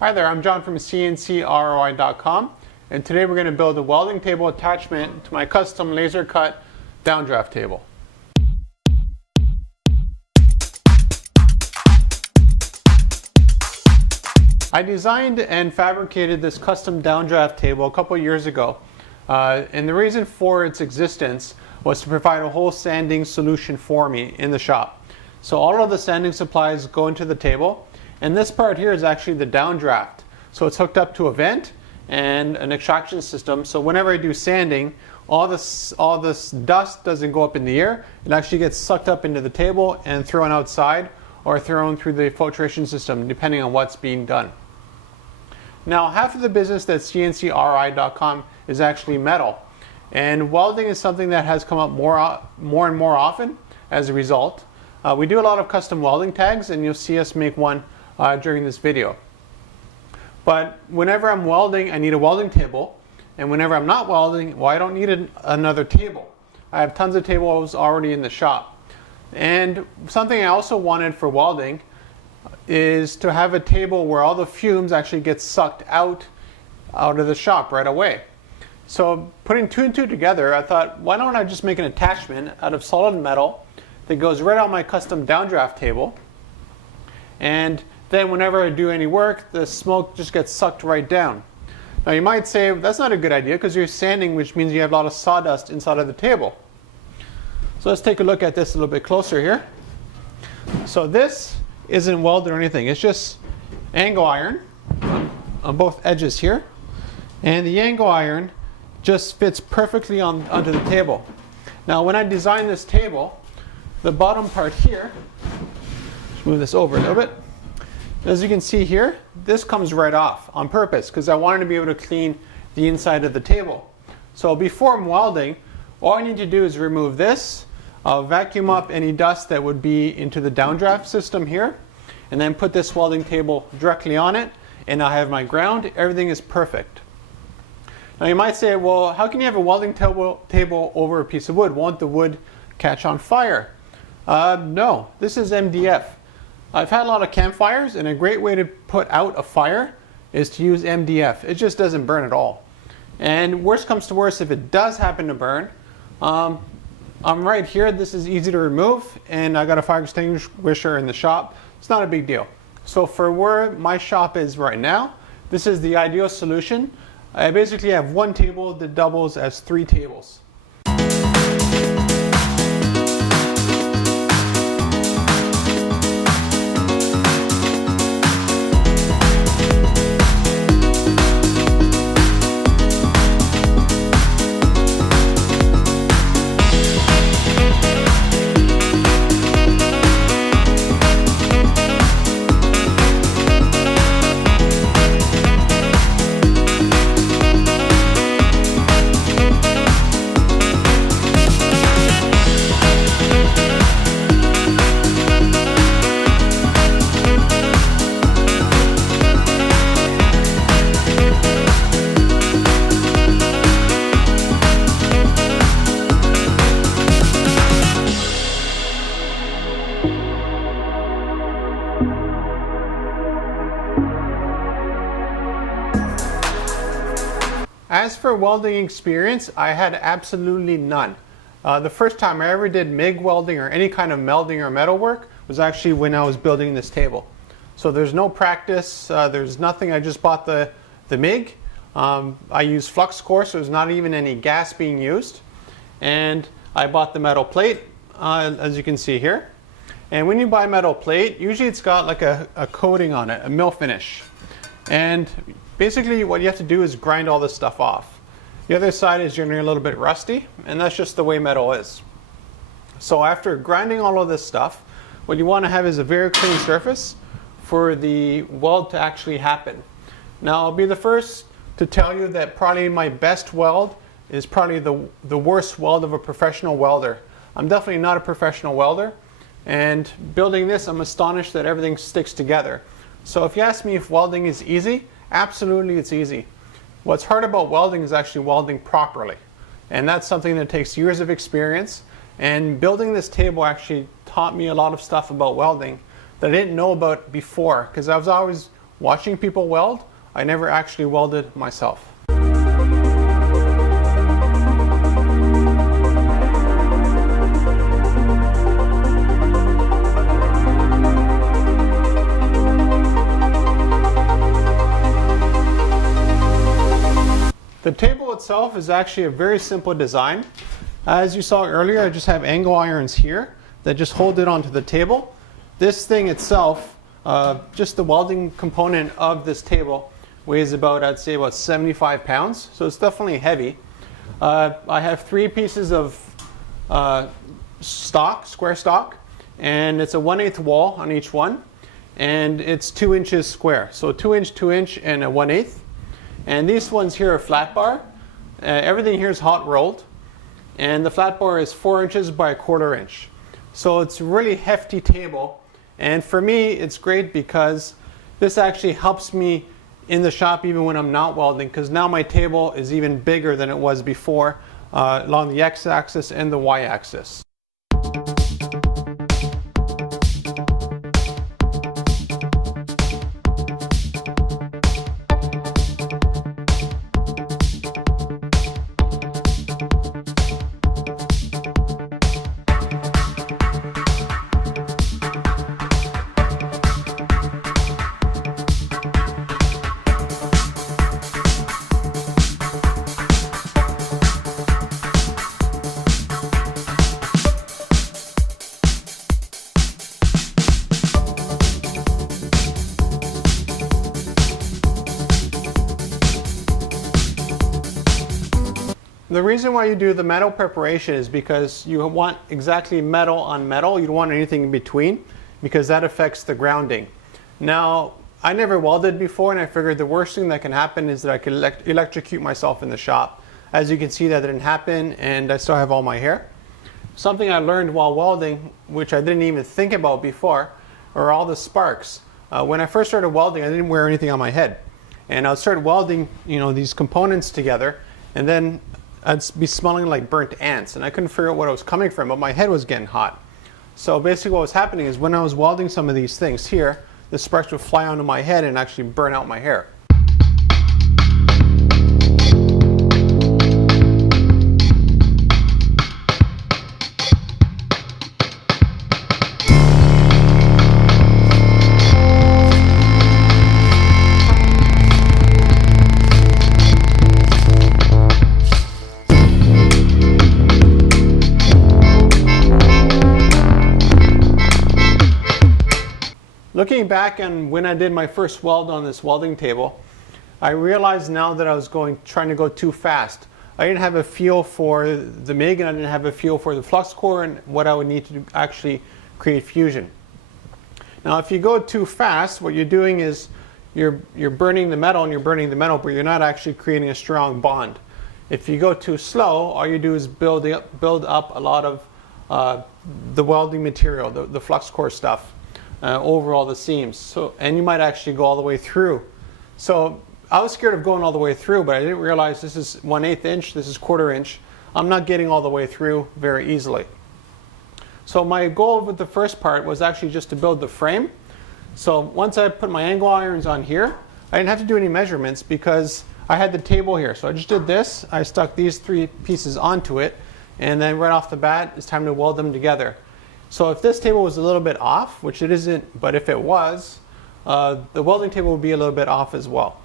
Hi there, I'm John from CNCKing.com, and today we're going to build a welding table attachment to my custom laser cut downdraft table. I designed and fabricated this custom downdraft table a couple years ago, and the reason for its existence was to provide a whole sanding solution for me in the shop. So all of the sanding supplies go into the table, and this part here is actually the downdraft. So it's hooked up to a vent and an extraction system, so whenever I do sanding, all this dust doesn't go up in the air. It actually gets sucked up into the table and thrown outside or thrown through the filtration system, depending on what's being done. Now, half of the business at CNCKing.com is actually metal, and welding is something that has come up more and more often as a result. We do a lot of custom welding tags, and you'll see us make one during this video. But whenever I'm welding, I need a welding table, and whenever I'm not welding, well, I don't need another table. I have tons of tables already in the shop. And something I also wanted for welding is to have a table where all the fumes actually get sucked out of the shop right away. So putting two and two together, I thought, why don't I just make an attachment out of solid metal that goes right on my custom downdraft table, and then whenever I do any work, the smoke just gets sucked right down. Now you might say that's not a good idea because you're sanding, which means you have a lot of sawdust inside of the table. So let's take a look at this a little bit closer here. So this isn't welded or anything, it's just angle iron on both edges here, and the angle iron just fits perfectly onto the table. Now when I designed this table, the bottom part here, let's move this over a little bit. As you can see here, this comes right off on purpose because I wanted to be able to clean the inside of the table. So before I'm welding, all I need to do is remove this. I'll vacuum up any dust that would be into the downdraft system here, and then put this welding table directly on it, and I have my ground. Everything is perfect. Now you might say, well, how can you have a welding table over a piece of wood? Won't the wood catch on fire? No, this is MDF. I've had a lot of campfires, and a great way to put out a fire is to use MDF. It just doesn't burn at all. And worst comes to worst, if it does happen to burn, I'm right here. This is easy to remove, and I got a fire extinguisher in the shop. It's not a big deal. So for where my shop is right now, this is the ideal solution. I basically have one table that doubles as 3 tables. As for welding experience, I had absolutely none. The first time I ever did MIG welding or any kind of melding or metal work was actually when I was building this table. So there's no practice, there's nothing. I just bought the MIG. I used flux core, so there's not even any gas being used. And I bought the metal plate, as you can see here. And when you buy metal plate, usually it's got like a coating on it, a mill finish. And basically what you have to do is grind all this stuff off. The other side is generally a little bit rusty, and that's just the way metal is. So after grinding all of this stuff, what you want to have is a very clean surface for the weld to actually happen. Now I'll be the first to tell you that probably my best weld is probably the worst weld of a professional welder. I'm definitely not a professional welder, and building this, I'm astonished that everything sticks together. So if you ask me if welding is easy, absolutely it's easy. What's hard about welding is actually welding properly. And that's something that takes years of experience. And building this table actually taught me a lot of stuff about welding that I didn't know about before, because I was always watching people weld. I never actually welded myself. The table itself is actually a very simple design. As you saw earlier, I just have angle irons here that just hold it onto the table. This thing itself, just the welding component of this table, weighs about, I'd say about 75 pounds. So it's definitely heavy. I have 3 pieces of stock, square stock, and it's a 1/8 wall on each one. And it's 2 inches square. So 2 inch, 2 inch, and a 1/8. And these ones here are flat bar. Everything here is hot rolled. And the flat bar is 4 inches by 1/4 inch. So it's a really hefty table. And for me, it's great because this actually helps me in the shop even when I'm not welding, because now my table is even bigger than it was before along the x-axis and the y-axis. The reason why you do the metal preparation is because you want exactly metal on metal. You don't want anything in between because that affects the grounding. Now, I never welded before, and I figured the worst thing that can happen is that I could electrocute myself in the shop. As you can see, that didn't happen, and I still have all my hair. Something I learned while welding, which I didn't even think about before, are all the sparks. When I first started welding, I didn't wear anything on my head. And I started welding, these components together, and then I'd be smelling like burnt ants, and I couldn't figure out what it was coming from, but my head was getting hot. So basically what was happening is when I was welding some of these things here, the sparks would fly onto my head and actually burn out my hair. Looking back on when I did my first weld on this welding table, I realized now that I was trying to go too fast. I didn't have a feel for the MIG, and I didn't have a feel for the flux core and what I would need to actually create fusion. Now, if you go too fast, what you're doing is you're burning the metal, and you're burning the metal, but you're not actually creating a strong bond. If you go too slow, all you do is build up a lot of the welding material, the flux core stuff. Over all the seams, and you might actually go all the way through. So I was scared of going all the way through, but I didn't realize this is 1/8 inch, this is 1/4 inch. I'm not getting all the way through very easily. So my goal with the first part was actually just to build the frame. So once I put my angle irons on here, I didn't have to do any measurements because I had the table here. So I just did this, I stuck these 3 pieces onto it, and then right off the bat, it's time to weld them together. So if this table was a little bit off, which it isn't, but if it was, the welding table would be a little bit off as well.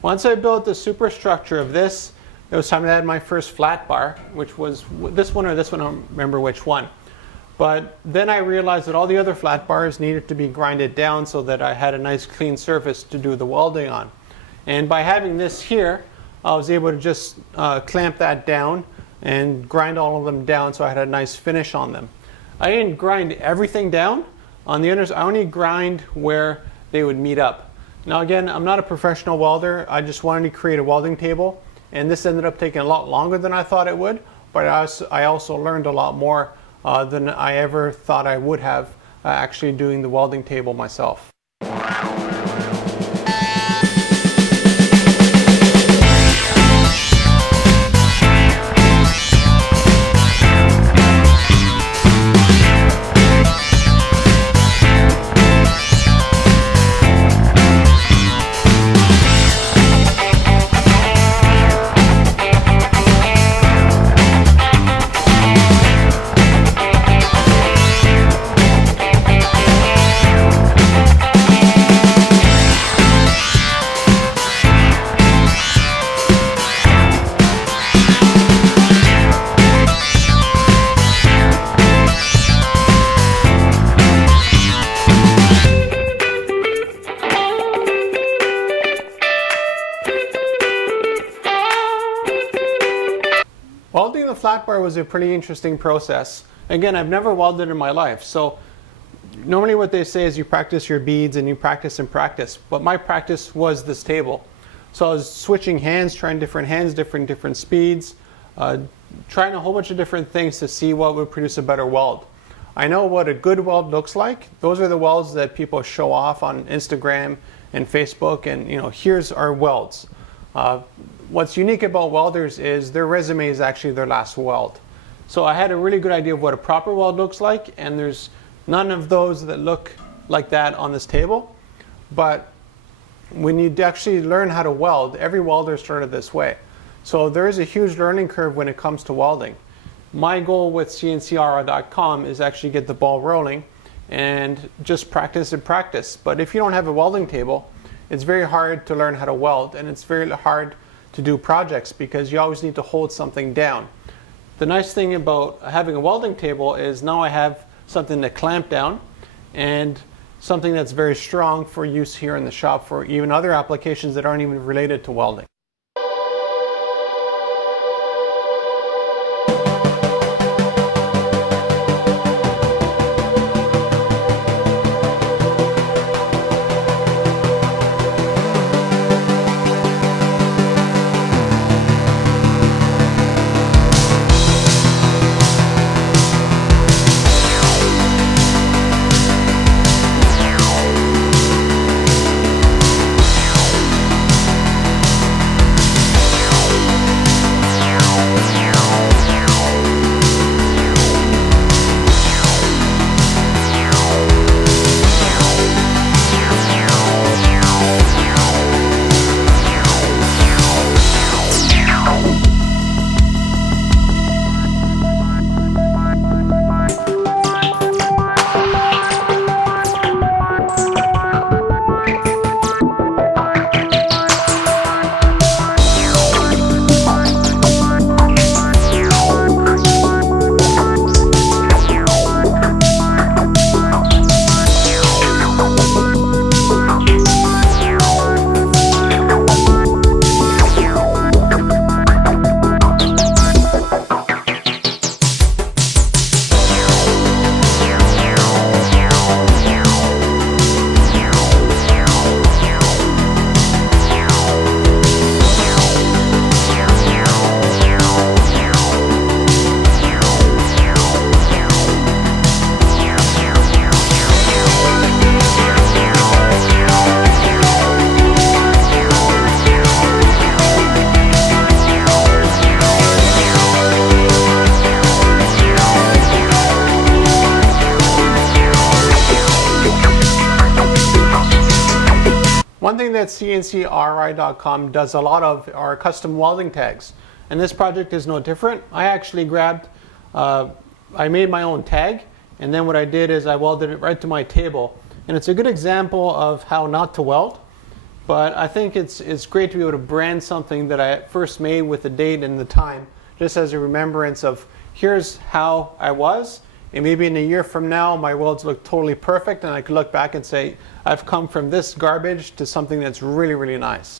Once I built the superstructure of this, it was time to add my first flat bar, which was this one or this one, I don't remember which one. But then I realized that all the other flat bars needed to be grinded down so that I had a nice clean surface to do the welding on. And by having this here, I was able to just clamp that down and grind all of them down so I had a nice finish on them. I didn't grind everything down. On the others, I only grind where they would meet up. Now again, I'm not a professional welder. I just wanted to create a welding table, and this ended up taking a lot longer than I thought it would, but I also learned a lot more than I ever thought I would have actually doing the welding table myself. Welding the flat bar was a pretty interesting process. Again, I've never welded in my life, so normally what they say is you practice your beads and you practice and practice, but my practice was this table. So I was switching hands, trying different hands, different speeds, trying a whole bunch of different things to see what would produce a better weld. I know what a good weld looks like. Those are the welds that people show off on Instagram and Facebook, and here's our welds. What's unique about welders is their resume is actually their last weld. So I had a really good idea of what a proper weld looks like, and there's none of those that look like that on this table. But when you actually learn how to weld, every welder started this way. So there is a huge learning curve when it comes to welding. My goal with CNCKing.com is actually get the ball rolling and just practice and practice. But if you don't have a welding table, it's very hard to learn how to weld, and it's very hard to do projects because you always need to hold something down. The nice thing about having a welding table is now I have something to clamp down and something that's very strong for use here in the shop for even other applications that aren't even related to welding. One thing that CNCKing.com does a lot of are custom welding tags, and this project is no different. I actually I made my own tag, and then what I did is I welded it right to my table, and it's a good example of how not to weld. But I think it's great to be able to brand something that I first made with the date and the time, just as a remembrance of here's how I was. And maybe in a year from now, my welds look totally perfect, and I could look back and say, I've come from this garbage to something that's really, really nice.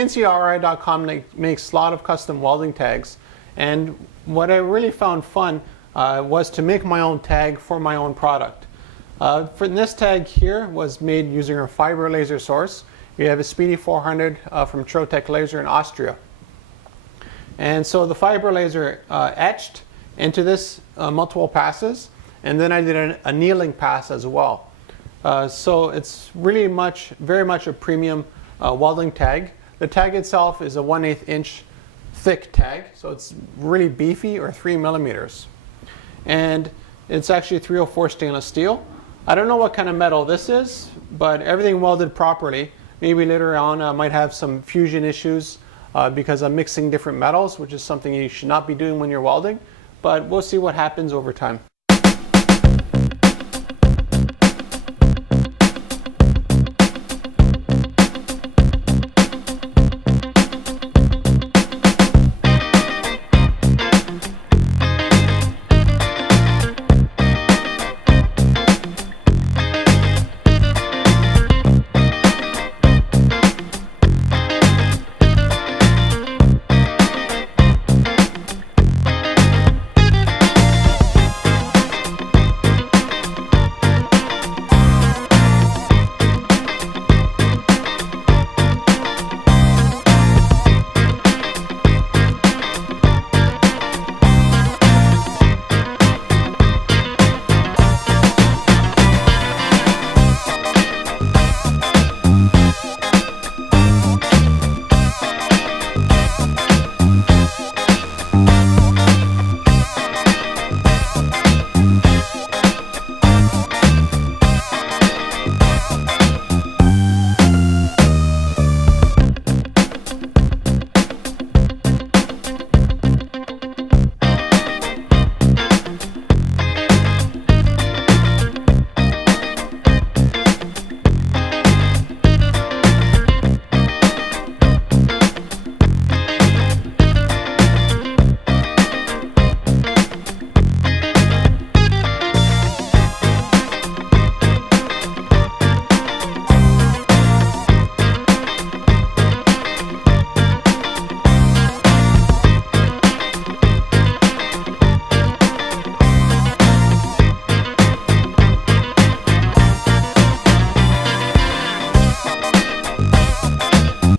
CNCKing.com makes a lot of custom welding tags, and what I really found fun was to make my own tag for my own product. For this tag here was made using a fiber laser source. We have a Speedy 400 from Trotec Laser in Austria. And so the fiber laser etched into this multiple passes, and then I did an annealing pass as well. So it's really very much a premium welding tag. The tag itself is a 1/8 inch thick tag, so it's really beefy, or 3 millimeters. And it's actually 304 stainless steel. I don't know what kind of metal this is, but everything welded properly. Maybe later on I might have some fusion issues because I'm mixing different metals, which is something you should not be doing when you're welding, but we'll see what happens over time.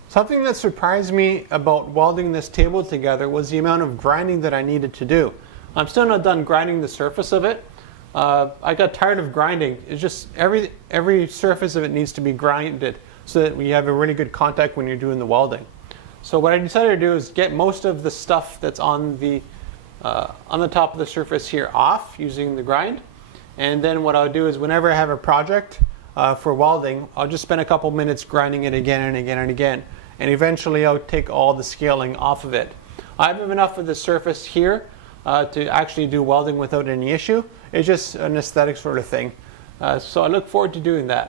Something that surprised me about welding this table together was the amount of grinding that I needed to do. I'm still not done grinding the surface of it. I got tired of grinding. It's just every surface of it needs to be grinded so that we have a really good contact when you're doing the welding. So what I decided to do is get most of the stuff that's on the top of the surface here off using the grind. And then what I'll do is whenever I have a project for welding, I'll just spend a couple minutes grinding it again and again and again. And eventually I'll take all the scaling off of it. I have enough of the surface here to actually do welding without any issue. It's just an aesthetic sort of thing. So I look forward to doing that.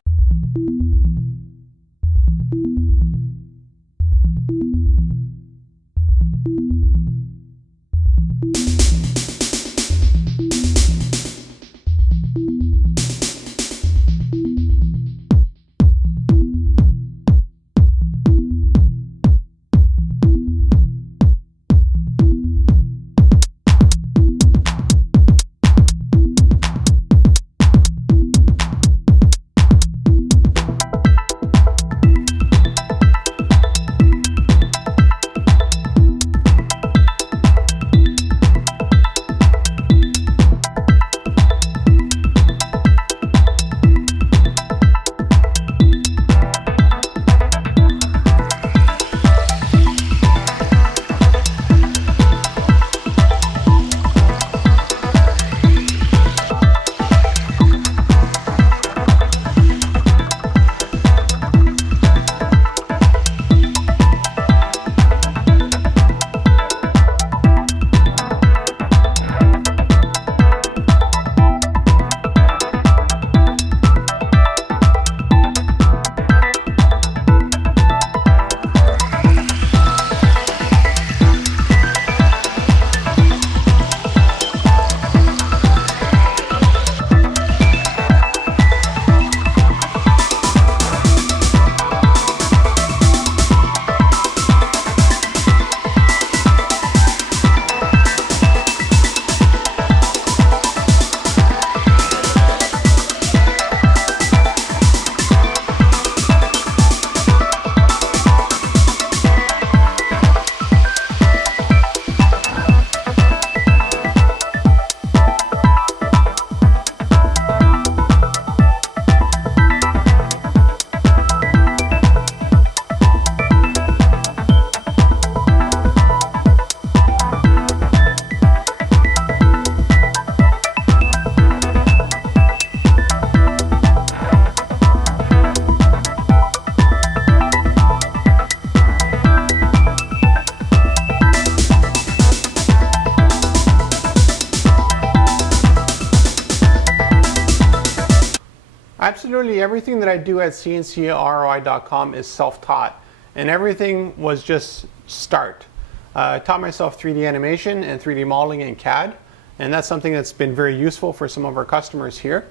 Absolutely everything that I do at CNCROI.com is self-taught, and everything was just start. I taught myself 3D animation and 3D modeling in CAD, and that's something that's been very useful for some of our customers here.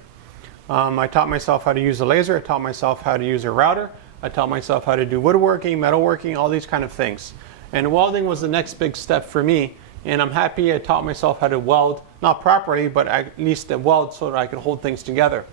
I taught myself how to use a laser, I taught myself how to use a router, I taught myself how to do woodworking, metalworking, all these kind of things. And welding was the next big step for me, and I'm happy I taught myself how to weld, not properly, but at least to weld so that I could hold things together.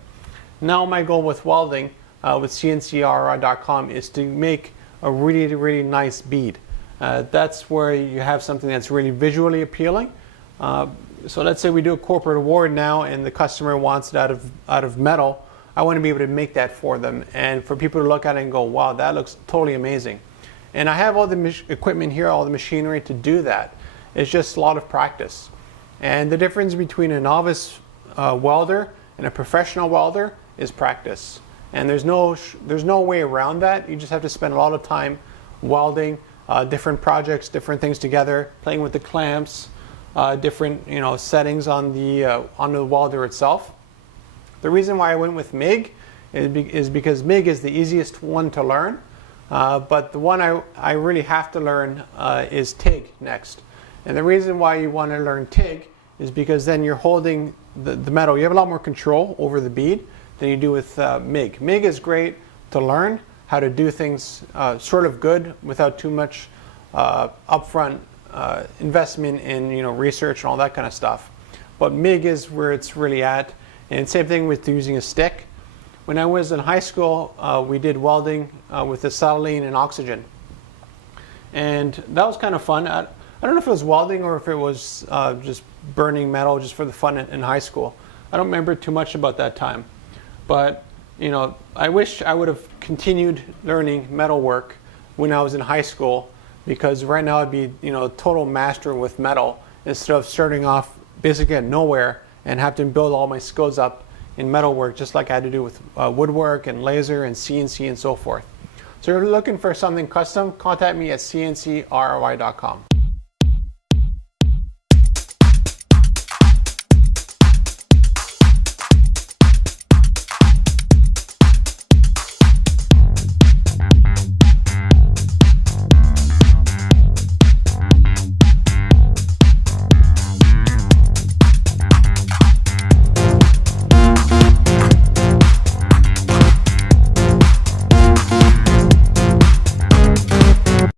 Now my goal with welding, with CNCROI.com, is to make a really, really nice bead. That's where you have something that's really visually appealing. So let's say we do a corporate award now and the customer wants it out of metal. I want to be able to make that for them and for people to look at it and go, wow, that looks totally amazing. And I have all the equipment here, all the machinery to do that. It's just a lot of practice. And the difference between a novice welder and a professional welder is practice. And there's no way around that. You just have to spend a lot of time welding different projects, different things together, playing with the clamps, different settings on the welder itself. The reason why I went with MIG is because MIG is the easiest one to learn, but the one I really have to learn is TIG next. And the reason why you want to learn TIG is because then you're holding the metal. You have a lot more control over the bead than you do with MIG. MIG is great to learn how to do things sort of good without too much upfront investment in research and all that kind of stuff. But MIG is where it's really at. And same thing with using a stick. When I was in high school, we did welding with acetylene and oxygen. And that was kind of fun. I don't know if it was welding or if it was just burning metal just for the fun in high school. I don't remember too much about that time. But I wish I would have continued learning metalwork when I was in high school, because right now I'd be a total master with metal instead of starting off basically at nowhere and have to build all my skills up in metalwork just like I had to do with woodwork and laser and CNC and so forth. So if you're looking for something custom, contact me at CNCROI.com.